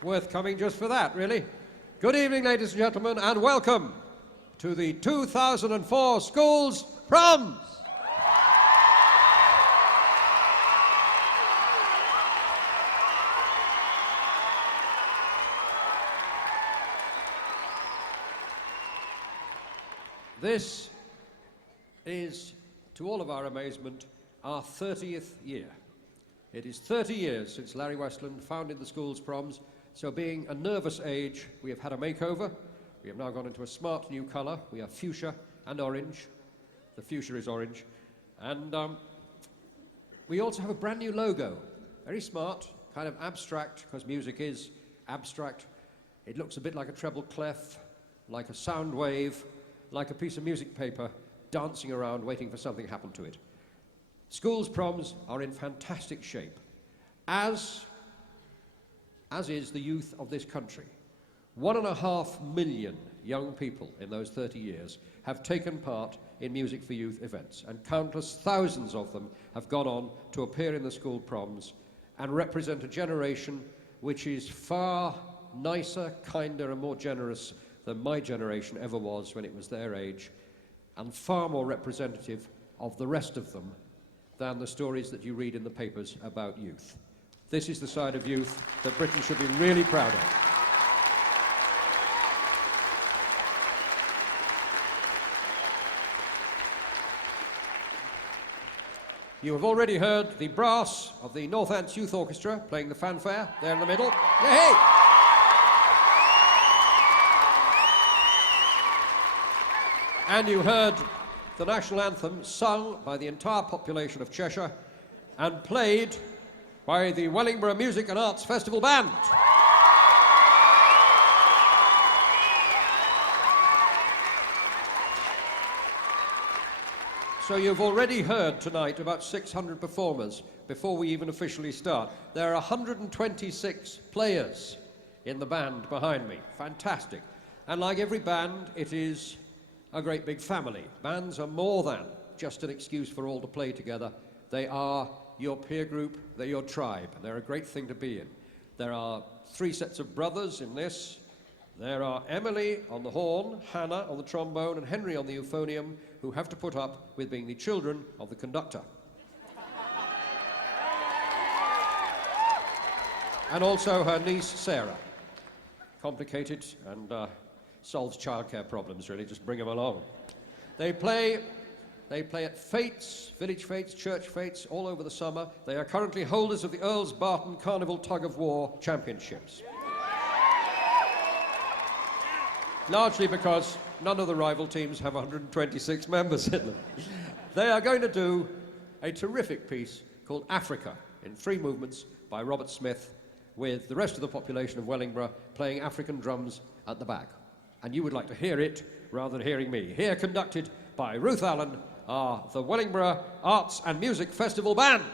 Worth coming just for that, really. Good evening, ladies and gentlemen, and welcome to the 2004 Schools Proms. This is, to all of our amazement, our 30th year. It is 30 years since Larry Westland founded the Schools Proms, so being a nervous age, we have had a makeover. We have now gone into a smart new colour. We are fuchsia and orange. The fuchsia is orange. And we also have a brand new logo. Very smart, kind of abstract, because music is abstract. It looks a bit like a treble clef, like a sound wave, like a piece of music paper dancing around waiting for something to happen to it. Schools Proms are in fantastic shape, as is the youth of this country. 1.5 million young people in those 30 years have taken part in Music for Youth events, and countless thousands of them have gone on to appear in the School Proms and represent a generation which is far nicer, kinder, and more generous than my generation ever was when it was their age, and far more representative of the rest of them than the stories that you read in the papers about youth. This is the side of youth that Britain should be really proud of. You have already heard the brass of the Northants Youth Orchestra playing the fanfare there in the middle. Yay! And you heard the national anthem sung by the entire population of Cheshire and played by the Wellingborough Music and Arts Festival Band. So you've already heard tonight about 600 performers before we even officially start. There are 126 players in the band behind me. Fantastic. And like every band, it is a great big family. Bands are more than just an excuse for all to play together. They are your peer group, they're your tribe, and they're a great thing to be in. There are 3 sets of brothers in this. There are Emily on the horn, Hannah on the trombone, and Henry on the euphonium, who have to put up with being the children of the conductor. And also her niece, Sarah. Complicated and solves childcare problems, really. Just bring them along. They play at fetes, village fetes, church fetes, all over the summer. They are currently holders of the Earls Barton Carnival Tug of War Championships. Largely because none of the rival teams have 126 members in them. They are going to do a terrific piece called Africa in 3 movements by Robert Smith, with the rest of the population of Wellingborough playing African drums at the back. And you would like to hear it rather than hearing me. Here, conducted by Ruth Allen, are the Wellingborough Arts and Music Festival Band.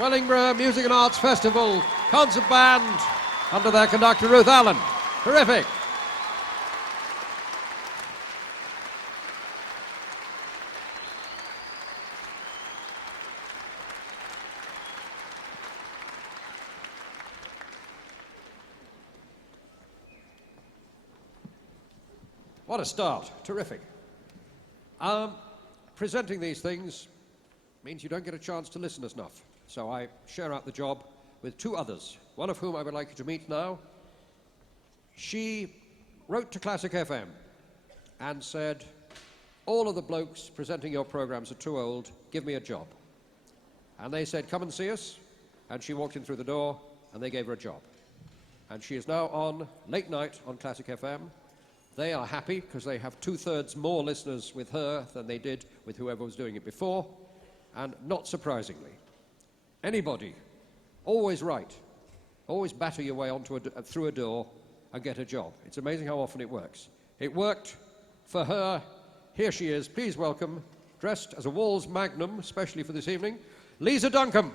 Wellingborough Music and Arts Festival concert band under their conductor Ruth Allen. Terrific. What a start. Terrific. Presenting these things means you don't get a chance to listen enough. So I share out the job with two others, one of whom I would like you to meet now. She wrote to Classic FM and said, all of the blokes presenting your programs are too old, give me a job. And they said, come and see us. And she walked in through the door and they gave her a job. And she is now on late night on Classic FM. They are happy because they have 2/3 more listeners with her than they did with whoever was doing it before. And not surprisingly, anybody, always right, always batter your way through a door and get a job. It's amazing how often it works. It worked for her. Here she is. Please welcome, dressed as a Walls Magnum, especially for this evening, Lisa Duncombe.